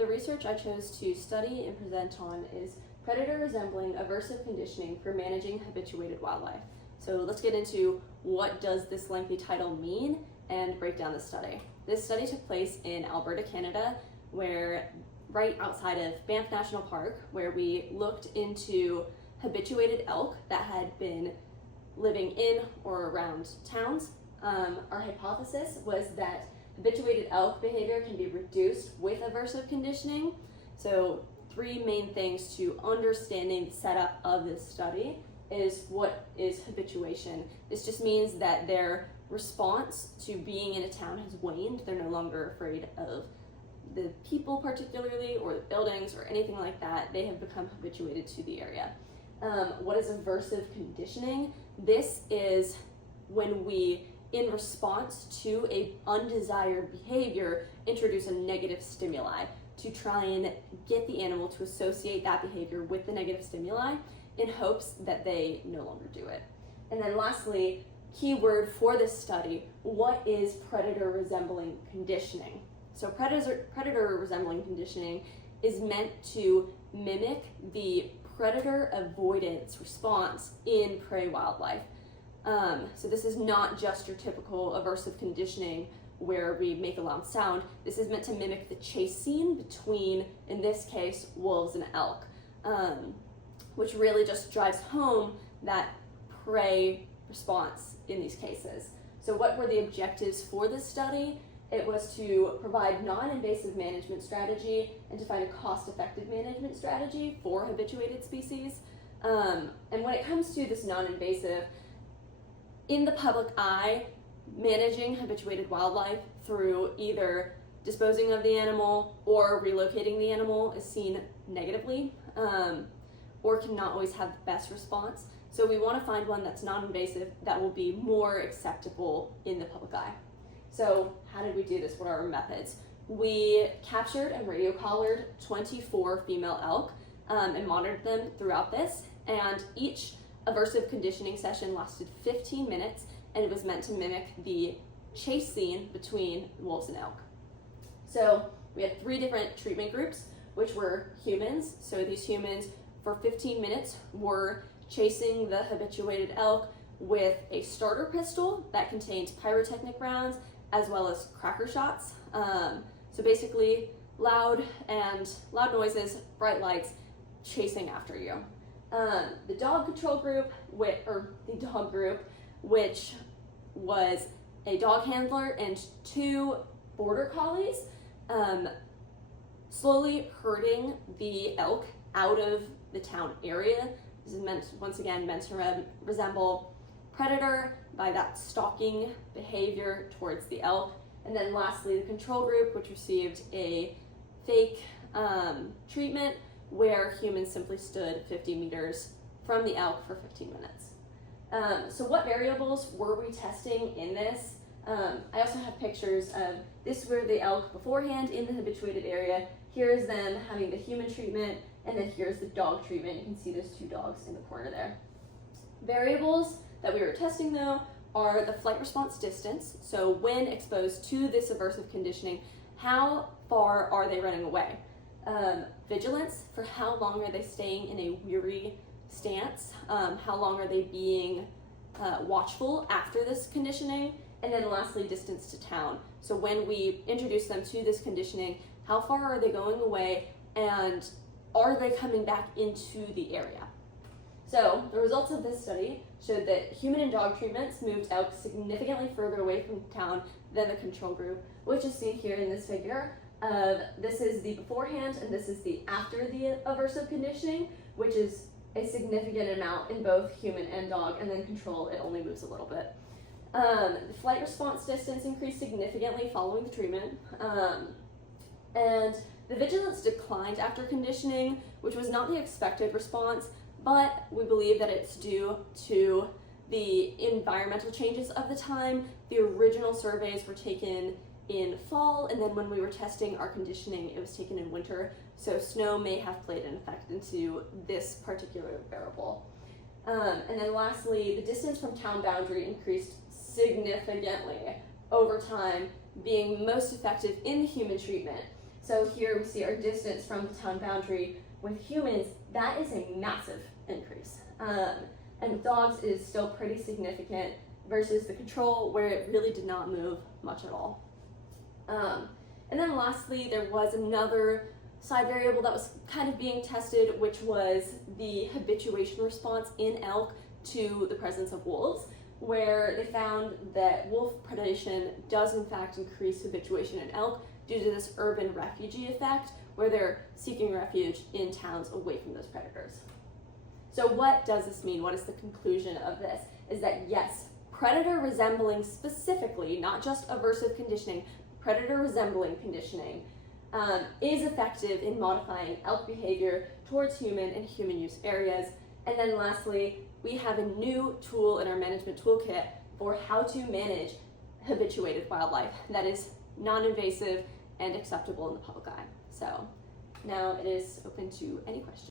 the research I chose to study and present on is predator resembling aversive conditioning for managing habituated wildlife. So let's get into what does this lengthy title mean and break down the study. This study took place in Alberta, Canada, where right outside of Banff National Park, where we looked into habituated elk that had been living in or around towns. Our hypothesis was that habituated elk behavior can be reduced with aversive conditioning. So 3 main things to understanding the setup of this study is what is habituation. This just means that their response to being in a town has waned. They're no longer afraid of the people particularly, or the buildings, or anything like that. They have become habituated to the area. What is aversive conditioning? This is when we, in response to a undesired behavior, introduce a negative stimuli to try and get the animal to associate that behavior with the negative stimuli in hopes that they no longer do it. And then lastly, key word for this study, what is predator resembling conditioning? So predator resembling conditioning is meant to mimic the predator avoidance response in prey wildlife. So this is not just your typical aversive conditioning where we make a loud sound. This is meant to mimic the chase scene between, in this case, wolves and elk, which really just drives home that prey response in these cases. So what were the objectives for this study? It was to provide non-invasive management strategy and to find a cost-effective management strategy for habituated species. And when it comes to this non-invasive, in the public eye, managing habituated wildlife through either disposing of the animal or relocating the animal is seen negatively, or cannot always have the best response. So we want to find one that's non-invasive that will be more acceptable in the public eye. So how did we do this? What are our methods? We captured and radio collared 24 female elk and monitored them throughout this, and each aversive conditioning session lasted 15 minutes, and it was meant to mimic the chase scene between wolves and elk. So we had 3 different treatment groups, which were humans. So these humans for 15 minutes were chasing the habituated elk with a starter pistol that contained pyrotechnic rounds as well as cracker shots. So basically loud noises, bright lights, chasing after you. The dog control group, which was a dog handler and 2 border collies, slowly herding the elk out of the town area. This is once again meant to resemble predator by that stalking behavior towards the elk. And then lastly, the control group, which received a fake treatment where humans simply stood 50 meters from the elk for 15 minutes. So what variables were we testing in this? I also have pictures of this were the elk beforehand in the habituated area. Here is them having the human treatment, and then here's the dog treatment. You can see those 2 dogs in the corner there. Variables that we were testing though are the flight response distance. So when exposed to this aversive conditioning, how far are they running away? Vigilance, for how long are they staying in a weary stance? How long are they being watchful after this conditioning? And then lastly, distance to town. So when we introduce them to this conditioning, how far are they going away, and are they coming back into the area? So the results of this study showed that human and dog treatments moved elk significantly further away from town than the control group, which is seen here in this figure. This is the beforehand and this is the after the aversive conditioning, which is a significant amount in both human and dog, and then control, it only moves a little bit. The flight response distance increased significantly following the treatment, and the vigilance declined after conditioning, which was not the expected response, but we believe that it's due to the environmental changes of the time. The original surveys were taken in fall, and then when we were testing our conditioning, it was taken in winter, so snow may have played an effect into this particular variable. And then lastly, the distance from town boundary increased significantly over time, being most effective in the human treatment. So here we see our distance from the town boundary. With humans, that is a massive increase. And with dogs, it is still pretty significant versus the control, where it really did not move much at all. And then lastly, there was another side variable that was kind of being tested, which was the habituation response in elk to the presence of wolves, where they found that wolf predation does in fact increase habituation in elk due to this urban refugee effect, where they're seeking refuge in towns away from those predators. So what does this mean? What is the conclusion of this? Is that yes, predator resembling specifically, not just aversive conditioning, predator resembling conditioning is effective in modifying elk behavior towards human and human use areas. And then lastly, we have a new tool in our management toolkit for how to manage habituated wildlife that is non-invasive and acceptable in the public eye. So now it is open to any questions.